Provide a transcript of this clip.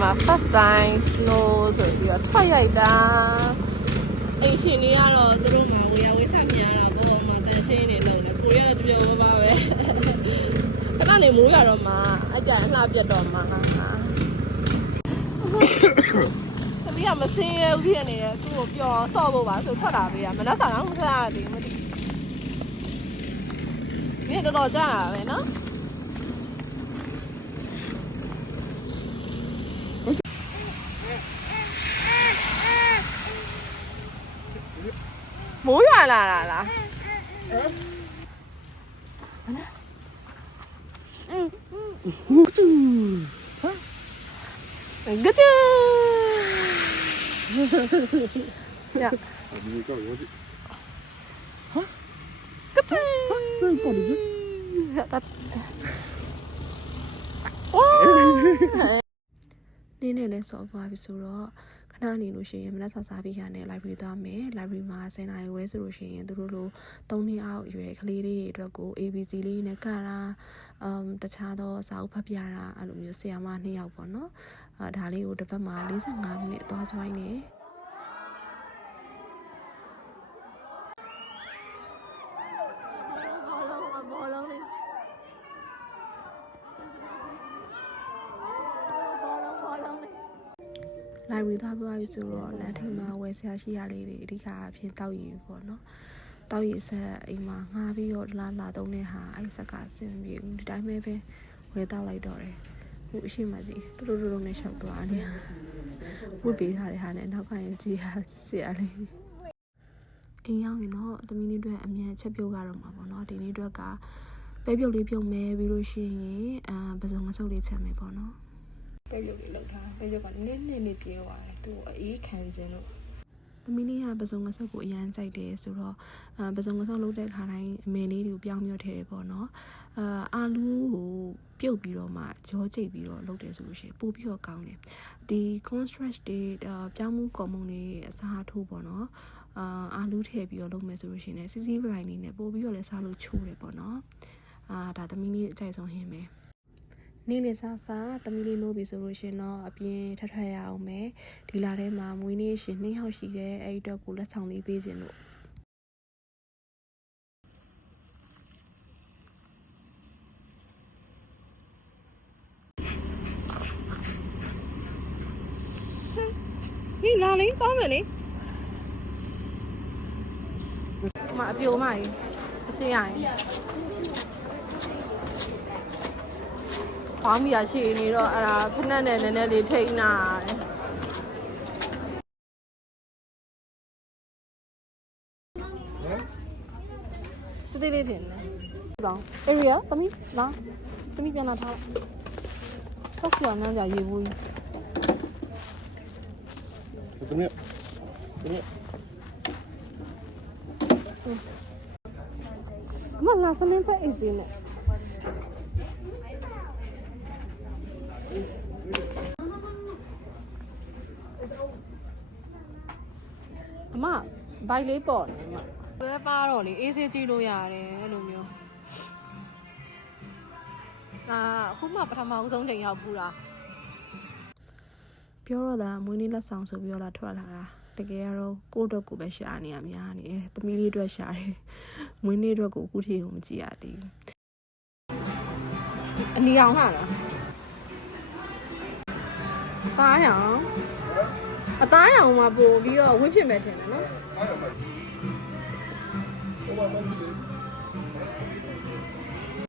mà first time slow rồi bây giờ thoát dậy ta anh chị đi ăn rồi tôi mà bây giờ với sao nhà là cô mà tại xe này lâu là cô là tôi giờ ba về cái này muốn rồi mà anh chàng làm việc rồi mà bây giờ mà xe kia này tôi biểu so bộ bà số thoát đã bây giờ mà nó sao nó không ra thì mà biết nó đòi ra à vậy nó mũi là cái chứ dạ cái chứ dạ taนี่เนี่ยเลยสอบပါပြီဆိုတော့ခဏနေလို့ရှိရင်မနက်စာစားပြီးခါနဲ့ library သွားမယ် library မှာ10နာရီဝဲဆိုလို့ရှိရင်သူတို့လို3နှစ်အောက်အရွယ်ကလေးတွေအတွက်ကို ABC လေးနဲ့ကတာတခြားသောစာအုပ်ဖတ်ပြတာအဲ့လိုမျိုးဆရာမ2ယောက်ပေါ့နော်ဒါလေးကိုတစ်ပတ်မှာ45မိနစ်သွား join နေlibrary သွားပြပြီဆိုတော့လမ်းထိပ်မှာဝယ်ဆရာရှိရလေးတွေအဓိကအဖြစ်တောက်ရည်ပေါ့နော်တောက်ရည်ဆက်အိမ်မှာငှားပြီးတော့လာသုံးတဲ့ဟာအဲ့ဆက်ကဆင်ပြေဘူးဒီတိုင်းပဲဝယ်တောက်လိုက်တော့တယ်ဟိုအရှိမကြီးတူနဲ့ရှောက်သွားနေဝတ်ပေးထားတဲ့ဟာနဲ့နောက်ကရင်ကြည်ဟာဆရာလေးအိမ်ရောက်ရင်တော့သမီးလေးတွေအမြန်ချက်ပြုတ်ကြတော့မှာပေါ့နော်ဒီနေ့အတွက်ကပဲပြုတ်လေးပြုတ်မယ်ပြီးလို့ရှိရင်ပစုံငဆုပ်လေးချက်မယ်ပေါ့နော်ပဲပြုတ်လေးလောက်ထားပဲပြုတ်ကနည်းပြေးသွားတယ်သူ့အေးခံခြင်းလို့သမီးလေးကပစုံငဆုပ်ကိုအရန်ကြိုက်တယ်ဆိုတော့ပစုံငဆုပ်လုပ်တဲ့ခါတိုင်းအမေလေးတွေကိုပြောင်းမြော့ထည့်တယ်ပေါ့နော်အာလူးကိုပြုတ်ပြီးတော့မှကြောကျိတ်ပြီးတော့လုပ်တယ်ဆိုလို့ရှိရင်ပို့ပြီးတော့ကောင်းတယ်ဒီ construct တွေပြောင်းမှုကော်မုံတွေအစားထိုးပေါ့နော်အာလူးထည့်ပြီးတော့လုပ်မယ်ဆိုလို့ရှိရင်စီစီပရိုင်နေနဲ့ပို့ပြီးတော့လည်းစားလို့ချိုးတယ်ပေါ့နော်ဒါသမီးလေးအကြိုက်ဆုံးဟင်းပဲနေ့လည်စားသမီးလေးနိုးပြီဆိုလို့ရှင်တော့အပြင်ထွက်ရအောင်မယ်ဒီလာထဲမှာမွေးနေ့ရှင်2ယောက်ရှိတယ်အဲ့ဒီတော့ကိုလက်ဆောင်လေးပေးခြင်းလို့ဒီလာလေးတောင်းမယ်လေမအပြိုမကြီးအစင်းရရင်ဘာမှမရှိနေတော့အဲ့ဒါဖက်နဲ့နည်းနည်းလေးထိန်းနာတယ်တိတိလေးထင်တယ်တော့အေရီယာသမီးလာသမီးပြန်လာထားဆက်စီအောင်နန်းကြရေဘူးဒီနေ့မလာစမင်းဖက်အေးစင်းနဲ့အမဘိုက်လေးပေါ့နေမှာဘယ်ပါတော့လေအေးဆေးကြည့်လို့ရတယ်အဲ့လိုမျိုးအခုမှပထမဦးဆုံးချိန်ရောက်ဘူးလားပြောတော့တာမွေးနေ့လက်ဆောင်ဆိုပြီးတော့ထွက်လာတာတကယ်ကတော့ကိုယ့်အတွက်ကိုပဲရှာနေရများနေတယ်သမီးလေးအတွက်ရှာတယ်မွေးနေ့အတွက်ကိုအခုထိကိုမကြည့်ရသေးဘူးအနီအောင်ဟာလားသားရောင်အသားရောင်မှာပို့ပြီးတော့ဝှက်ဖြစ်မဲ့ထင်တယ်နော်